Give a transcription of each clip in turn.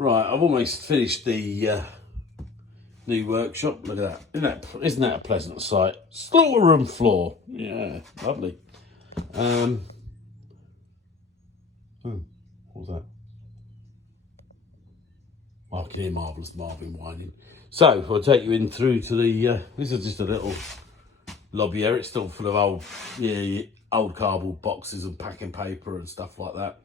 Right, I've almost finished the new workshop. Look at that. Isn't that a pleasant sight? Slaughter room floor. Yeah, lovely. What was that? I can hear Marvellous Marvin whining. So, I'll take you in through to the, this is just a little lobby area. It's still full of old cardboard boxes and packing paper and stuff like that.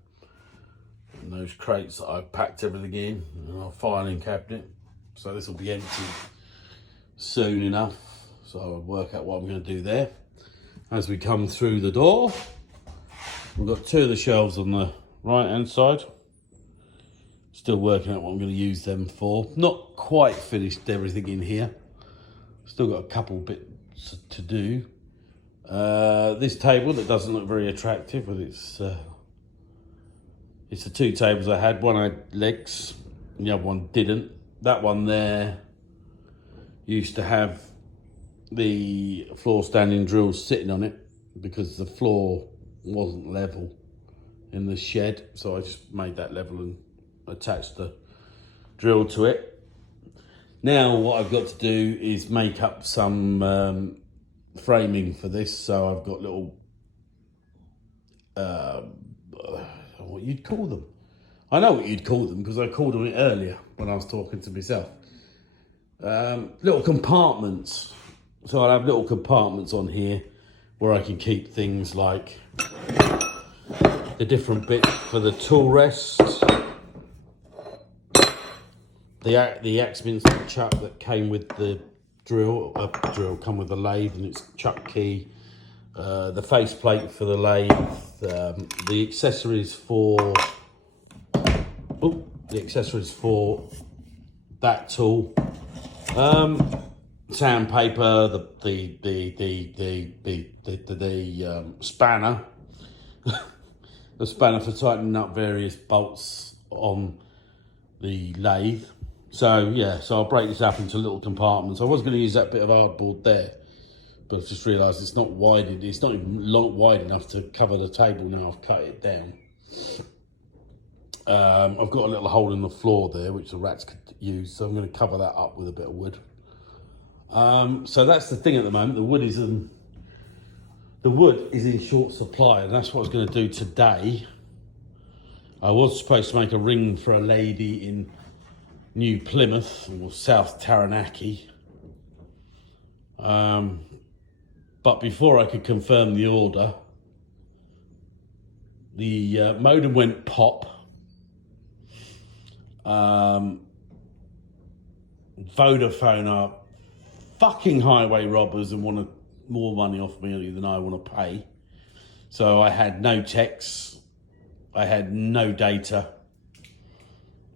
And those crates that I've packed everything in, and our filing cabinet. So this will be empty soon enough. So I'll work out what I'm going to do there. As we come through the door, we've got two of the shelves on the right hand side. Still working out what I'm going to use them for. Not quite finished everything in here. Still got a couple bits to do. This table that doesn't look very attractive, but it's the two tables I had. One had legs, and the other one didn't. That one there used to have the floor standing drills sitting on it because the floor wasn't level in the shed. So I just made that level and attached the drill to it. Now what I've got to do is make up some framing for this. So I've got little what you'd call them. I know what you'd call them because I called them it earlier when I was talking to myself. Little compartments. So I'll have little compartments on here where I can keep things like the different bits for the tool rest, the Axminster chuck that came with the drill come with the lathe and its chuck key, the faceplate for the lathe, the accessories for that tool, sandpaper, the spanner, the spanner for tightening up various bolts on the lathe. So yeah, so I'll break this up into little compartments. I was going to use that bit of hardboard there, but I've just realised it's not wide. It's not even wide enough to cover the table now. I've cut it down. I've got a little hole in the floor there, which the rats could use. So I'm going to cover that up with a bit of wood. So that's the thing at the moment. The wood is in short supply, and that's what I was going to do today. I was supposed to make a ring for a lady in New Plymouth or South Taranaki. But before I could confirm the order, the modem went pop. Vodafone are fucking highway robbers and want more money off me than I want to pay. So I had no texts, I had no data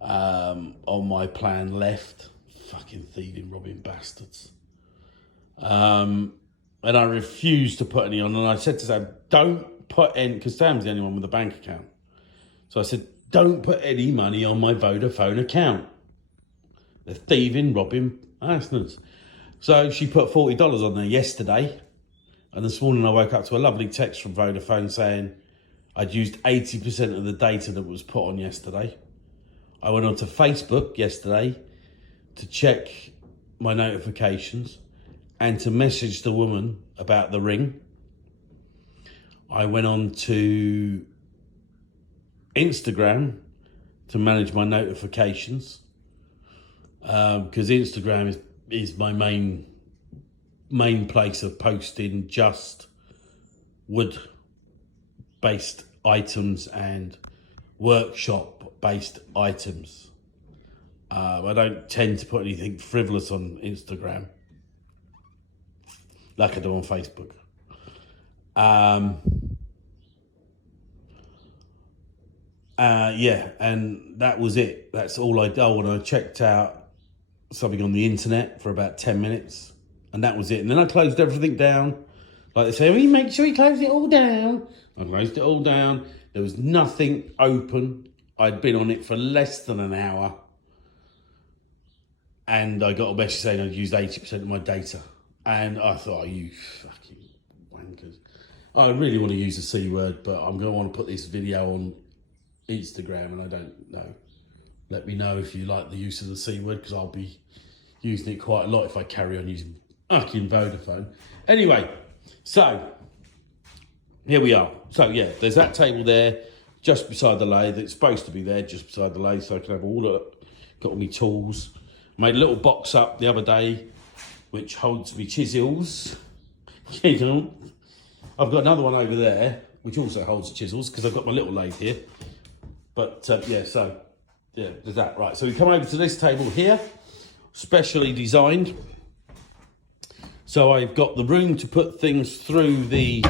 on my plan left. Fucking thieving, robbing bastards. And I refused to put any on. And I said to Sam, don't put in, because Sam's the only one with a bank account. So I said, don't put any money on my Vodafone account. They're thieving, robbing bastards. So she put $40 on there yesterday. And this morning I woke up to a lovely text from Vodafone saying I'd used 80% of the data that was put on yesterday. I went onto Facebook yesterday to check my notifications and to message the woman about the ring. I went on to Instagram to manage my notifications because Instagram is my main place of posting just wood-based items and workshop-based items. I don't tend to put anything frivolous on Instagram like I do on Facebook. Yeah, and that was it. That's all I did. And I checked out something on the internet for about 10 minutes, and that was it. And then I closed everything down. Like they say, well, you make sure you close it all down. I closed it all down. There was nothing open. I'd been on it for less than an hour. And I got a message saying I'd used 80% of my data. And I thought, you fucking wankers. I really want to use the C word, but I'm going to want to put this video on Instagram, and I don't know let me know if you like the use of the C word, because I'll be using it quite a lot if I carry on using fucking Vodafone. Anyway, so here we are. So yeah, there's that table there just beside the lathe. It's supposed to be there just beside the lathe so I can have got all my tools. Made a little box up the other day which holds my chisels. I've got another one over there which also holds chisels because I've got my little lathe here. But yeah, so yeah, there's that. Right, so we come over to this table here, specially designed. So I've got the room to put things through the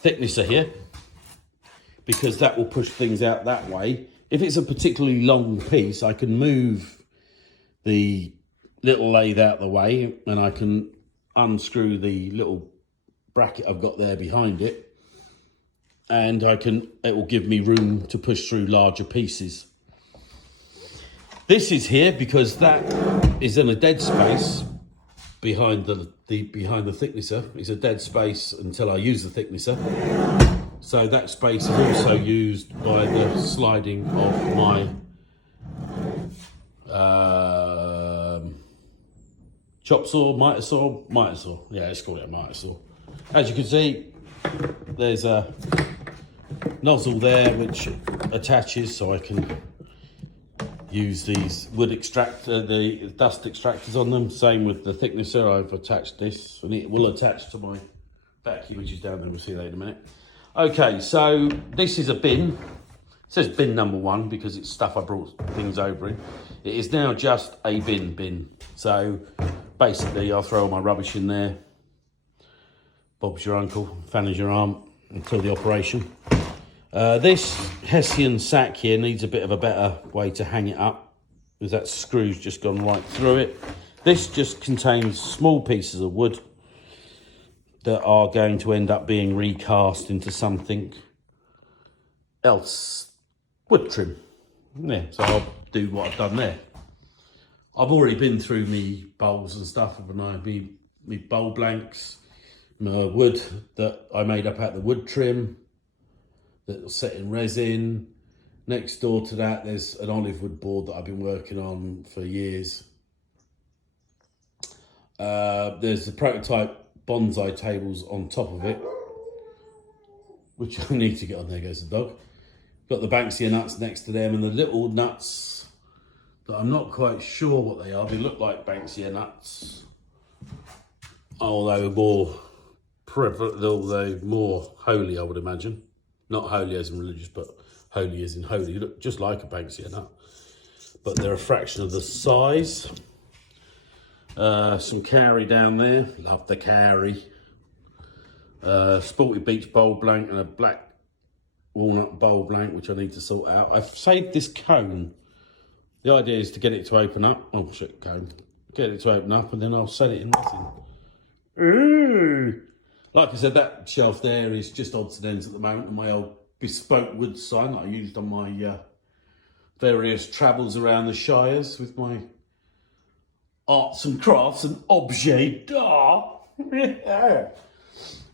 thicknesser here, because that will push things out that way. If it's a particularly long piece, I can move the little lathe out the way and I can unscrew the little bracket I've got there behind it, and it will give me room to push through larger pieces. This is here because that is in a dead space behind the thicknesser. It's a dead space until I use the thicknesser. So that space is also used by the sliding of my chop saw, miter saw. Yeah, let's call it a miter saw. As you can see, there's a nozzle there which attaches, so I can use these wood extractor, the dust extractors on them. Same with the thicknesser. I've attached this, and it will attach to my vacuum, which is down there. We'll see that in a minute. Okay, so this is a bin. It says bin number 1 because it's stuff I brought things over in. It is now just a bin. So basically I'll throw all my rubbish in there. Bob's your uncle, Fanny's your aunt until the operation. This Hessian sack here needs a bit of a better way to hang it up, because that screw's just gone right through it. This just contains small pieces of wood that are going to end up being recast into something else. Wood trim. Yeah, so I'll do what I've done there. I've already been through me bowls and stuff, and me bowl blanks, my wood that I made up out of the wood trim that was set in resin. Next door to that, there's an olive wood board that I've been working on for years. There's the prototype bonsai tables on top of it, which I need to get on. There goes the dog. Got the Banksia nuts next to them, and the little nuts that I'm not quite sure what they are. They look like Banksia nuts, although more holy, I would imagine. Not holy as in religious, but holy as in holy. You look just like a Banksia nut, but they're a fraction of the size. Some Cowrie down there. Love the Cowrie. Sporty Beach bowl blank and a black walnut bowl blank, which I need to sort out. I've saved this cone. The idea is to get it to open up. Oh shit, cone. Get it to open up, and then I'll set it in resin. Ooh. Like I said, that shelf there is just odds and ends at the moment, and my old bespoke wood sign that I used on my various travels around the shires with my arts and crafts and objet d'art. Yeah,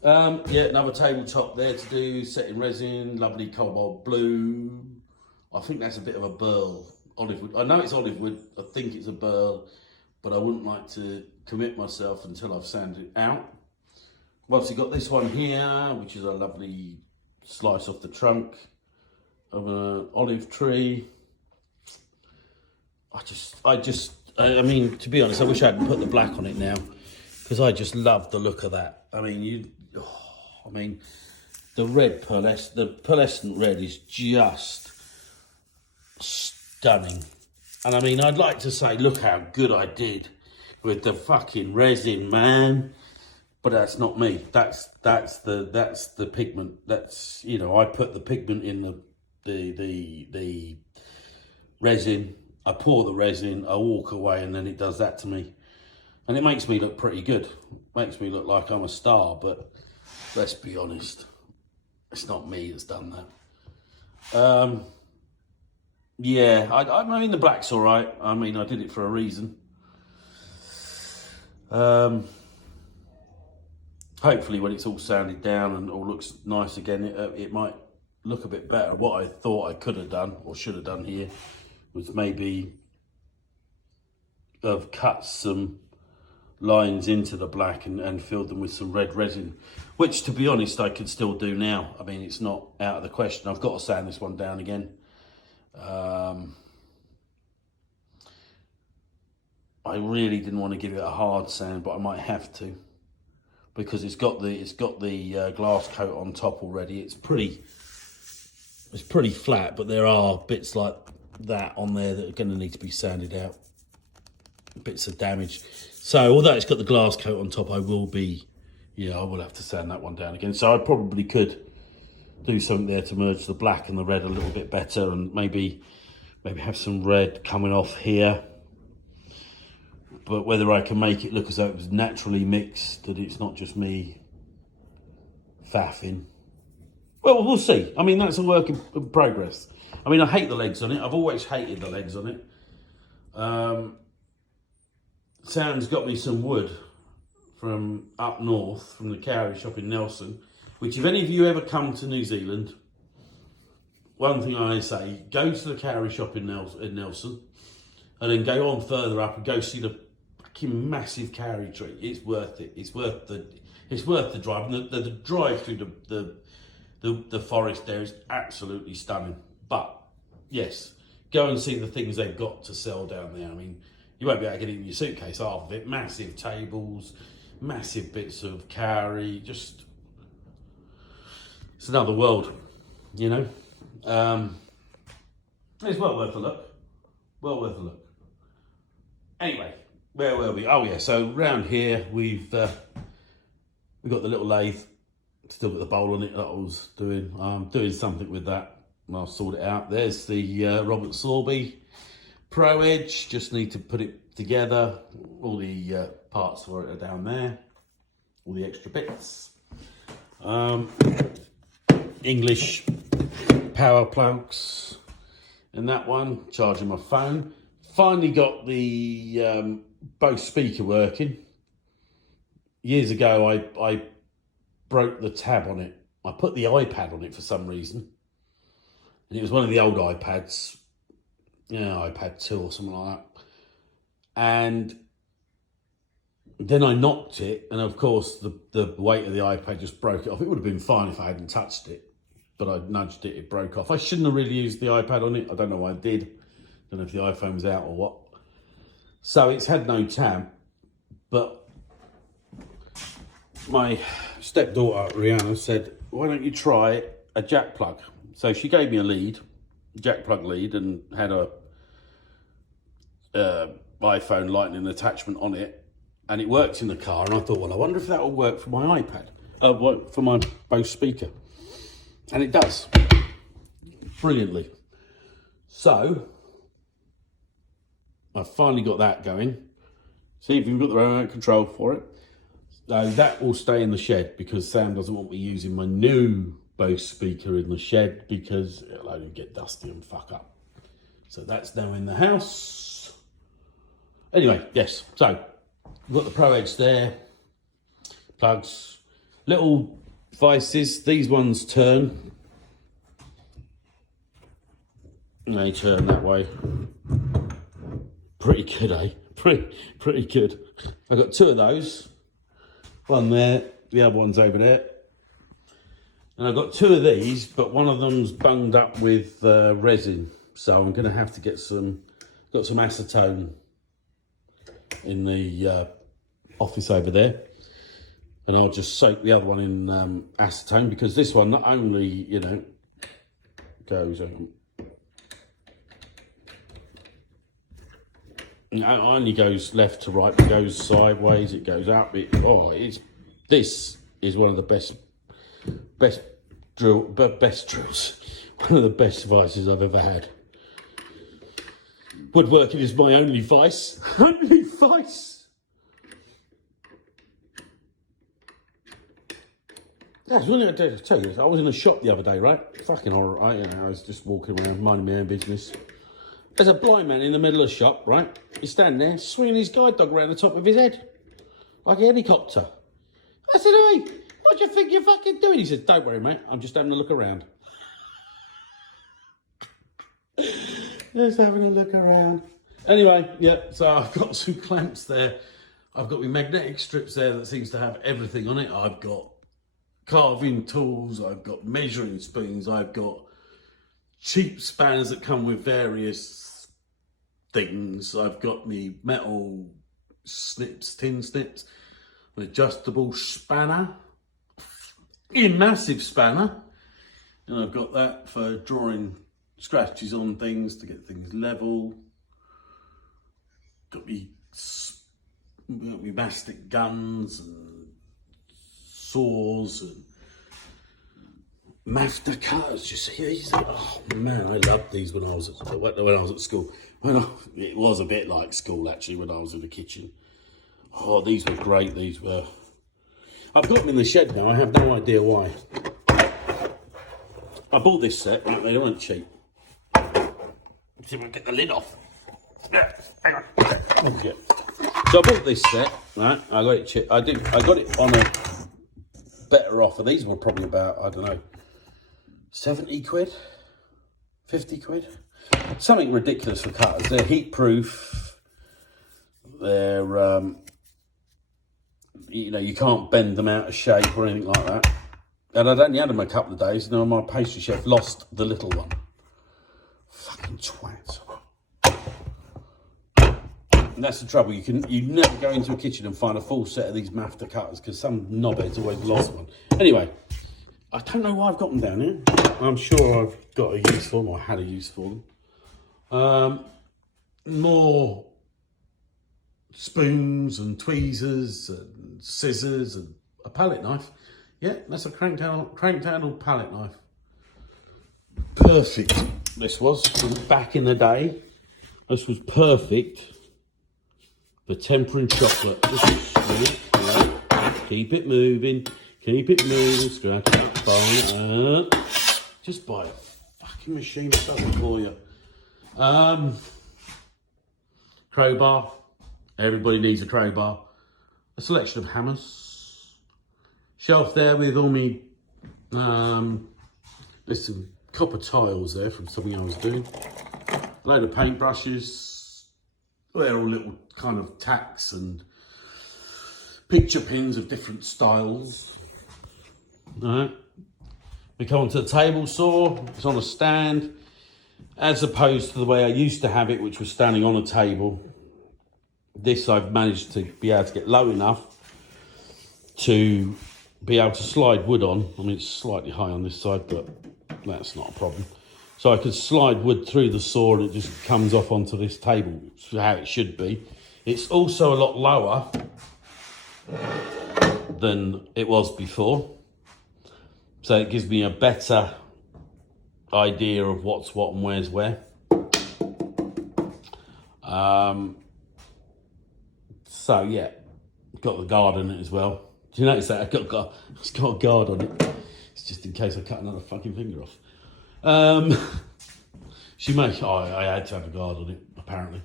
another tabletop there to do, set in resin, lovely cobalt blue. I think that's a bit of a burl, olive wood. I know it's olive wood, I think it's a burl, but I wouldn't like to commit myself until I've sanded it out. I've obviously got this one here, which is a lovely slice off the trunk of an olive tree. I mean, to be honest, I wish I hadn't put the black on it now, because I just love the look of that. I mean, the red the pearlescent red is just stunning. And I mean, I'd like to say, look how good I did with the fucking resin, man. But that's not me. That's the pigment. That's, you know, I put the pigment in the resin. I pour the resin, I walk away, and then it does that to me. And it makes me look pretty good. Makes me look like I'm a star, but let's be honest, it's not me that's done that. Yeah, I mean, the black's all right. I mean, I did it for a reason. Hopefully when it's all sanded down and all looks nice again, it might look a bit better. What I thought I could have done or should have done here was maybe have cut some lines into the black and filled them with some red resin, which to be honest I could still do now. I mean, it's not out of the question. I've got to sand this one down again. I really didn't want to give it a hard sand, but I might have to, because it's got the glass coat on top already. It's pretty flat, but there are bits like that on there that are going to need to be sanded out, bits of damage. So although it's got the glass coat on top, I will have to sand that one down again. So I probably could do something there to merge the black and the red a little bit better, and maybe have some red coming off here. But whether I can make it look as though it was naturally mixed, that it's not just me faffing, well, we'll see. I mean, that's a work in progress. I mean, I hate the legs on it. I've always hated the legs on it. Sam's got me some wood from up north, from the Cowrie shop in Nelson, which if any of you ever come to New Zealand, one thing I say, go to the Cowrie shop in Nelson, and then go on further up and go see the fucking massive Cowrie tree. It's worth it. It's worth the drive. And the drive through the forest there is absolutely stunning. But yes, go and see the things they've got to sell down there. I mean, you won't be able to get it in your suitcase, half of it. Massive tables, massive bits of Cowrie, just, it's another world, you know. It's well worth a look. Well worth a look. Anyway, where were we? Oh yeah, so round here we've got the little lathe, still got the bowl on it that I was doing. I'm doing something with that, and I'll sort it out. There's the Robert Sorby Pro Edge, just need to put it together. All the parts for it are down there, all the extra bits. English power plugs and that one, charging my phone. Finally got the Bose speaker working. Years ago I broke the tab on it. I put the iPad on it for some reason, and it was one of the old iPads, iPad 2 or something like that. And then I knocked it, and of course the weight of the iPad just broke it off. It would have been fine if I hadn't touched it, but I nudged it, it broke off. I shouldn't have really used the iPad on it. I don't know why I did. Don't know if the iPhone was out or what. So it's had no tab, but my stepdaughter Rihanna said, why don't you try a jack plug? So she gave me a lead, jack plug lead, and had a iPhone lightning attachment on it, and it worked in the car. And I thought, well, I wonder if that will work for my iPad, for my Bose speaker. And it does, brilliantly. So I've finally got that going. See if you've got the remote control for it. That will stay in the shed, because Sam doesn't want me using my new Bose speaker in the shed, because it'll only get dusty and fuck up. So that's now in the house. Anyway, yes, so we've got the Pro Edge there, plugs, little vices. These ones turn, and they turn that way. Pretty good, eh? Pretty good. I've got two of those, one there, the other one's over there. And I've got two of these, but one of them's bunged up with resin, so I'm going to have to get got some acetone in the office over there, and I'll just soak the other one in acetone, because this one not only goes it only goes left to right, it goes sideways, it goes up, this is one of the best drills, one of the best devices I've ever had. Woodworking is my only vice. Only vice. Yeah, I tell you, I was in a shop the other day, right? Fucking horror. I was just walking around, minding my own business. There's a blind man in the middle of the shop, right? He's standing there, swinging his guide dog around the top of his head, like a helicopter. I said, hey, what do you think you're fucking doing? He said, don't worry, mate. I'm just having a look around. Just having a look around. Anyway, yeah, so I've got some clamps there. I've got my magnetic strips there that seems to have everything on it. I've got carving tools, I've got measuring spoons, I've got cheap spanners that come with various things. I've got me metal snips, tin snips, an adjustable spanner, a massive spanner, and I've got that for drawing scratches on things to get things level. Got me mastic guns and saws and Mafta cutters. You see these? Oh man, I loved these when I was at school. It was a bit like school actually when I was in the kitchen. Oh, these were great. These were. I've got them in the shed now. I have no idea why. I bought this set. They weren't cheap. Let's see if I can get the lid off. Hang on. Oh, yeah. So I bought this set. Right, I got it cheap. I got it on a better offer. These were probably about, I don't know, 70 quid, 50 quid, something ridiculous for cutters. They're heat proof. They're you know, you can't bend them out of shape or anything like that. And I'd only had them a couple of days, and my pastry chef lost the little one. Fucking twat. And that's the trouble. You never go into a kitchen and find a full set of these Mafta cutters because some knobhead's always lost one. Anyway, I don't know why I've got them down here. I'm sure I've got a use for them, or had a use for them. More spoons and tweezers and scissors and a palette knife. Yeah, that's a cranked handle palette knife. Perfect. This was back in the day. This was perfect for tempering chocolate. Keep it moving. Keep it moving. Scratch it. Fine. Just buy a fucking machine that does it for you. Crowbar. Everybody needs a crowbar. A selection of hammers. Shelf there with all me there's some copper tiles there from something I was doing. A load of paintbrushes. They're all little kind of tacks and picture pins of different styles. Alright. We come onto the table saw. It's on a stand, as opposed to the way I used to have it, which was standing on a table. This I've managed to be able to get low enough to be able to slide wood on. I mean, it's slightly high on this side, but that's not a problem. So I could slide wood through the saw and it just comes off onto this table, which is how it should be. It's also a lot lower than it was before. So it gives me a better idea of what's what and where's where. So yeah, got the guard on it as well. Do you notice that it's got a guard on it? It's just in case I cut another fucking finger off. I had to have a guard on it, apparently.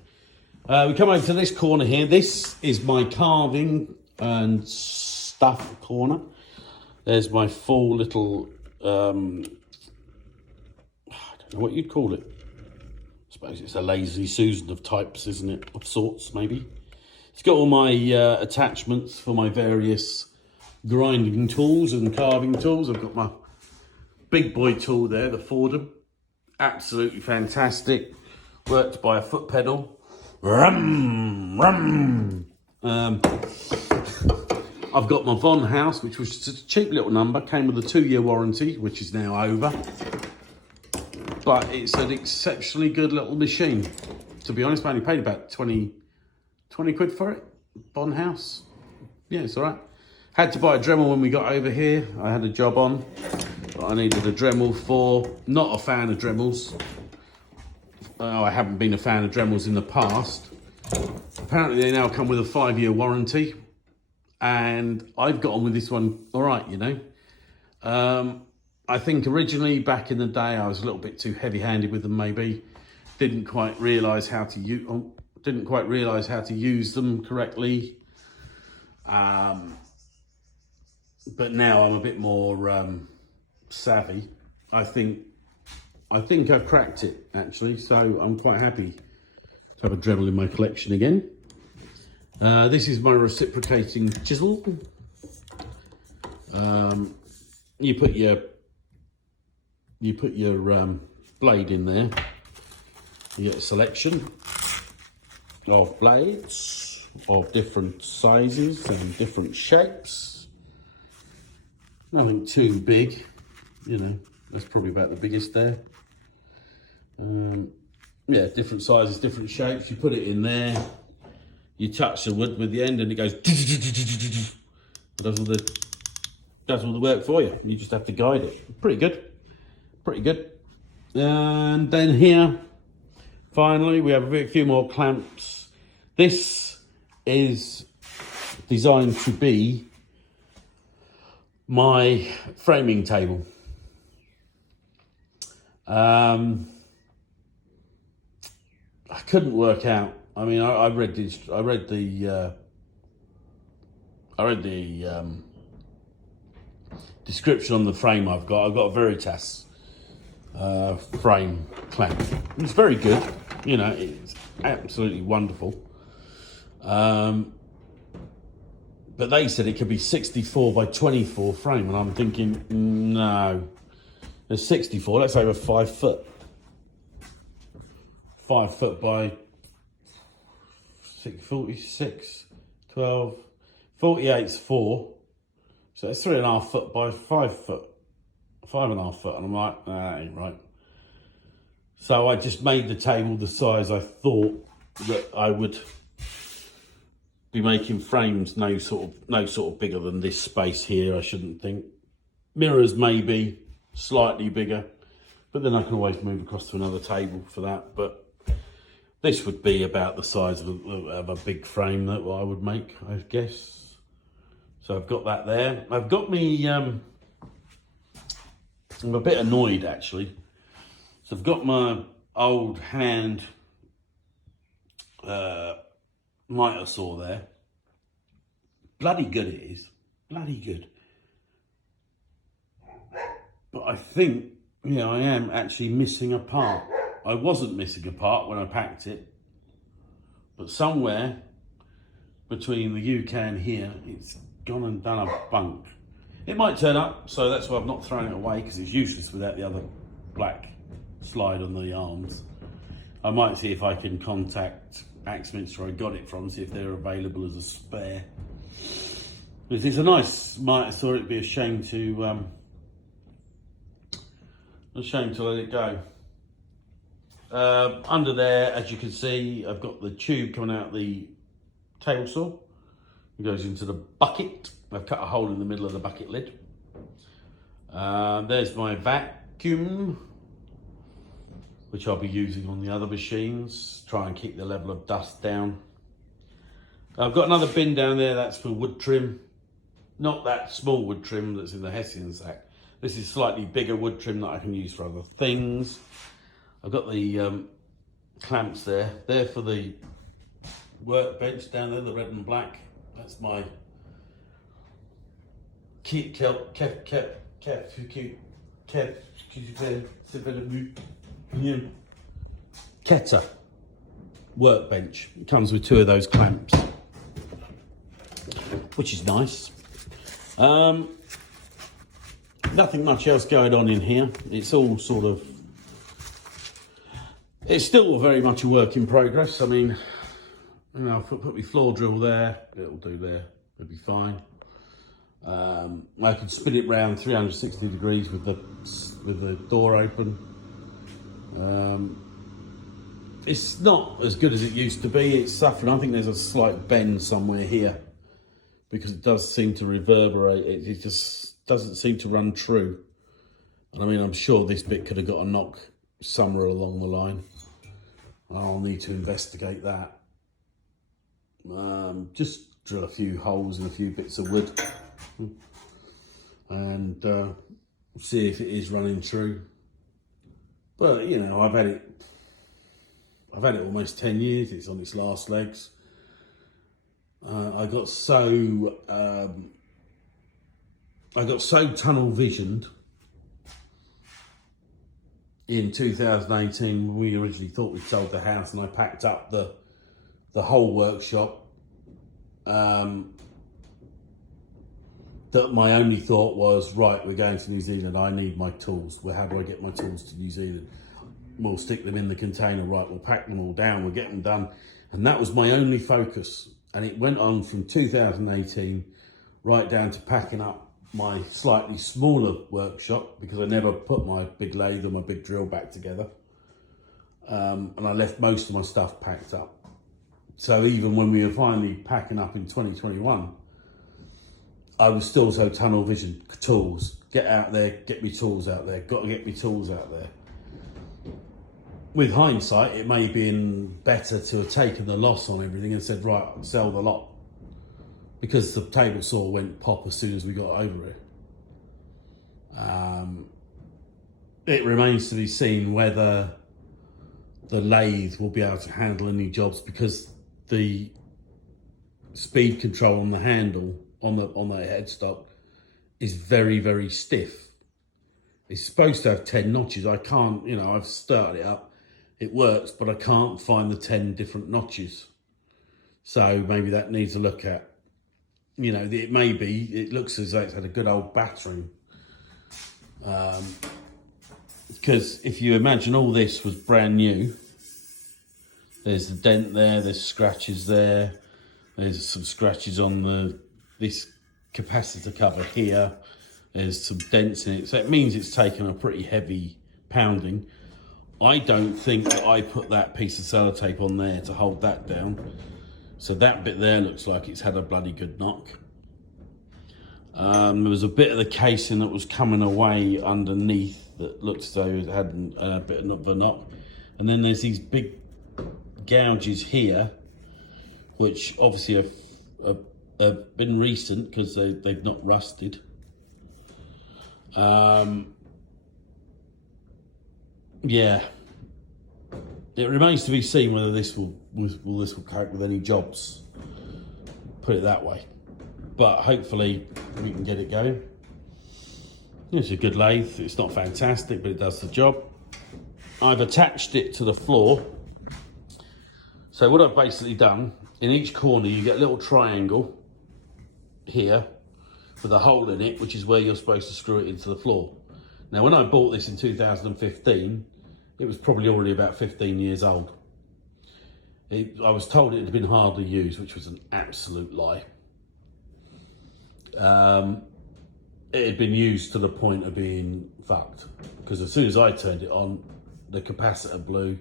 We come over to this corner here. This is my carving and stuff corner. There's my full little, I don't know what you'd call it. I suppose it's a Lazy Susan of types, isn't it? Of sorts, maybe. It's got all my attachments for my various grinding tools and carving tools. I've got my big boy tool there, the Fordham. Absolutely fantastic. Worked by a foot pedal. Rum, rum. I've got my Von House, which was just a cheap little number. Came with a 2-year warranty, which is now over. But it's an exceptionally good little machine. To be honest, I only paid about 20 quid for it. Von House. Yeah, it's all right. Had to buy a Dremel when we got over here. I had a job on that I needed a Dremel for. Not a fan of Dremels. I haven't been a fan of Dremels in the past. Apparently they now come with a 5-year warranty. And I've got on with this one all right, you know. I think originally back in the day I was a little bit too heavy-handed with them maybe. Didn't quite realise how to use them correctly. But now I'm a bit more savvy. I think I think I've cracked it actually, so I'm quite happy to have a Dremel in my collection again. This is my reciprocating chisel. You put your blade in there. You get a selection of blades of different sizes and different shapes. Nothing too big, you know. That's probably about the biggest there. Yeah, different sizes, different shapes. You put it in there. You touch the wood with the end, and it goes. It does all the work for you. You just have to guide it. Pretty good. Pretty good. And then here, finally, we have a few more clamps. This is designed to be my framing table. I couldn't work out. I mean, I read the description on the frame I've got. I've got a Veritas frame clamp. It's very good. You know, it's absolutely wonderful. But they said it could be 64 by 24 frame, and I'm thinking, no. There's 64, that's over 5 foot. 5 foot by 46, 12, 48's 4. So it's 3.5 foot by 5 foot, 5.5 foot. And I'm like, that ain't right. So I just made the table the size I thought that I would be making frames no sort of bigger than this space here, I shouldn't think. Mirrors maybe slightly bigger, but then I can always move across to another table for that. But this would be about the size of a big frame that I would make, I guess. So I've got that there. I've got me, I'm a bit annoyed actually. So I've got my old hand miter saw there. Bloody good it is, bloody good. But I think, yeah, I am actually missing a part. I wasn't missing a part when I packed it, but somewhere between the UK and here, it's gone and done a bunk. It might turn up, so that's why I've not thrown it away, because it's useless without the other black slide on the arms. I might see if I can contact Axminster I got it from, see if they're available as a spare. If it's a nice miter saw, it'd be a shame to let it go. Under there, as you can see, I've got the tube coming out the table saw. It goes into the bucket. I've cut a hole in the middle of the bucket lid. There's my vacuum, which I'll be using on the other machines, try and keep the level of dust down. I've got another bin down there, that's for wood trim. Not that small wood trim that's in the Hessian sack. This is slightly bigger wood trim that I can use for other things. I've got the clamps there. They're for the workbench down there, the red and black. That's my Keta workbench. It comes with 2 of those clamps, which is nice. Nothing much else going on in here. It's all sort of, it's still very much a work in progress. I mean, you know, I'll put my floor drill there, it'll do there, it'll be fine. I can spin it round 360 degrees with the door open. It's not as good as it used to be. It's suffering. I think there's a slight bend somewhere here because it does seem to reverberate. It just doesn't seem to run true. And I mean, I'm sure this bit could have got a knock somewhere along the line. I'll need to investigate that. Just drill a few holes in a few bits of wood and see if it is running true. But you know, I've had it almost 10 years. It's on its last legs. I got so tunnel visioned in 2018, we originally thought we'd sold the house, and I packed up the whole workshop. That my only thought was, right, we're going to New Zealand, I need my tools. Well, how do I get my tools to New Zealand? We'll stick them in the container, right, we'll pack them all down, we'll get them done. And that was my only focus. And it went on from 2018 right down to packing up my slightly smaller workshop, because I never put my big lathe or my big drill back together. And I left most of my stuff packed up. So even when we were finally packing up in 2021, I was still so tunnel vision, tools, get out there, get me tools out there, got to get me tools out there. With hindsight, it may have been better to have taken the loss on everything and said, right, sell the lot. Because the table saw went pop as soon as we got over it. It remains to be seen whether the lathe will be able to handle any jobs, because the speed control on the handle on the headstock is very, very stiff. It's supposed to have 10 notches. I can't, I've started it up, it works, but I can't find the 10 different notches. So maybe that needs a look at. It looks as though it's had a good old battering. Because if you imagine all this was brand new, there's the dent there, there's scratches there, there's some scratches on this capacitor cover here, there's some dents in it, so it means it's taken a pretty heavy pounding. I don't think that I put that piece of sellotape on there to hold that down, so that bit there looks like it's had a bloody good knock. There was a bit of the casing that was coming away underneath that looked as though it had a bit of a knock, and then there's these big gouges here, which obviously have been recent because they've not rusted. Yeah, it remains to be seen whether this will cope with any jobs, put it that way, but hopefully we can get it going. It's a good lathe. It's not fantastic, but it does the job. I've attached it to the floor. So what I've basically done, in each corner you get a little triangle here with a hole in it, which is where you're supposed to screw it into the floor. Now, when I bought this in 2015, it was probably already about 15 years old. I was told it had been hardly used, which was an absolute lie. It had been used to the point of being fucked, because as soon as I turned it on, the capacitor blew,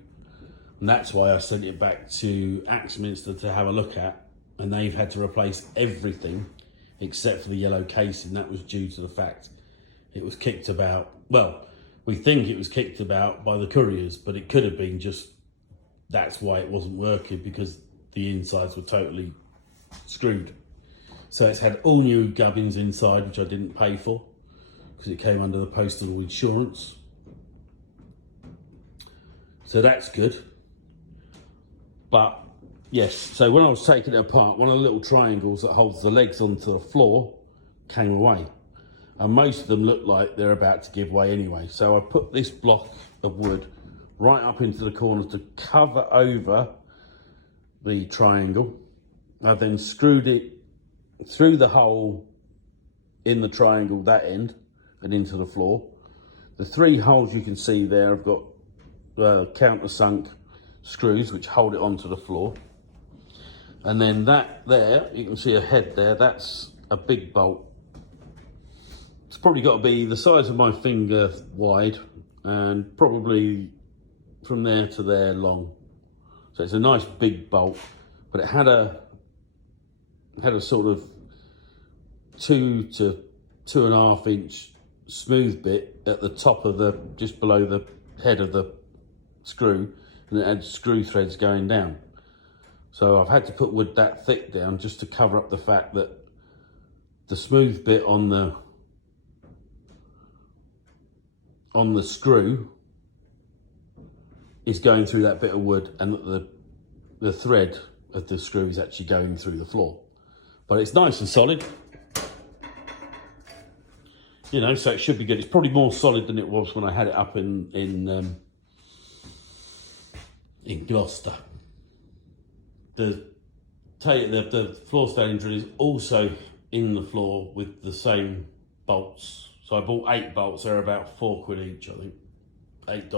and that's why I sent it back to Axminster to have a look at, and they've had to replace everything except for the yellow casing. That was due to the fact it was kicked about. Well, we think it was kicked about by the couriers, but it could have been just that's why it wasn't working, because the insides were totally screwed. So it's had all new gubbins inside, which I didn't pay for because it came under the postal insurance. So that's good. But yes, so when I was taking it apart, one of the little triangles that holds the legs onto the floor came away. And most of them look like they're about to give way anyway. So I put this block of wood right up into the corner to cover over the triangle. I then screwed it through the hole in the triangle, that end, and into the floor. The three holes you can see there have got countersunk screws which hold it onto the floor. And then that there, you can see a head there, that's a big bolt. It's probably got to be the size of my finger wide and probably from there to there long. So it's a nice big bolt, but it had a sort of 2 to 2.5 inch smooth bit at the top of just below the head of the screw, and it had screw threads going down. So I've had to put wood that thick down just to cover up the fact that the smooth bit on the screw is going through that bit of wood, and that the thread of the screw is actually going through the floor. But it's nice and solid. You know, so it should be good. It's probably more solid than it was when I had it up in Gloucester. The floor standing drill is also in the floor with the same bolts. So I bought 8 bolts. They're about £4 each, I think. $8,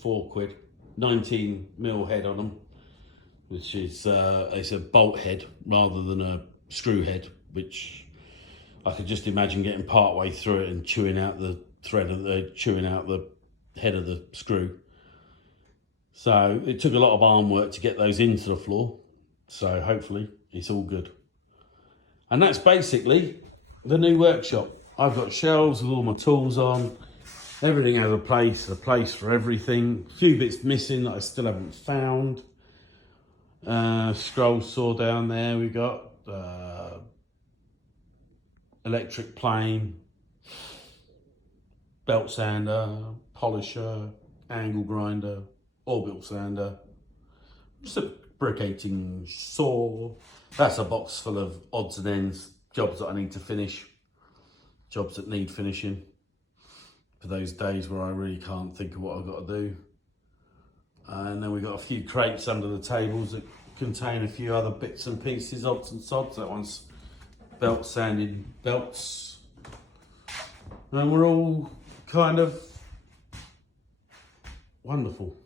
£4, 19mm head on them, which is it's a bolt head rather than a screw head, which I could just imagine getting part way through it and chewing out the thread of chewing out the head of the screw. So it took a lot of arm work to get those into the floor. So hopefully it's all good. And that's basically the new workshop. I've got shelves with all my tools on. Everything has a place for everything. A few bits missing that I still haven't found. Scroll saw down there. We got electric plane, belt sander, polisher, angle grinder, orbital sander, reciprocating saw. That's a box full of odds and ends, jobs that I need to finish, jobs that need finishing for those days where I really can't think of what I've got to do. And then we've got a few crates under the tables that contain a few other bits and pieces, odds and sods. That one's belt sanded belts. And we're all kind of wonderful.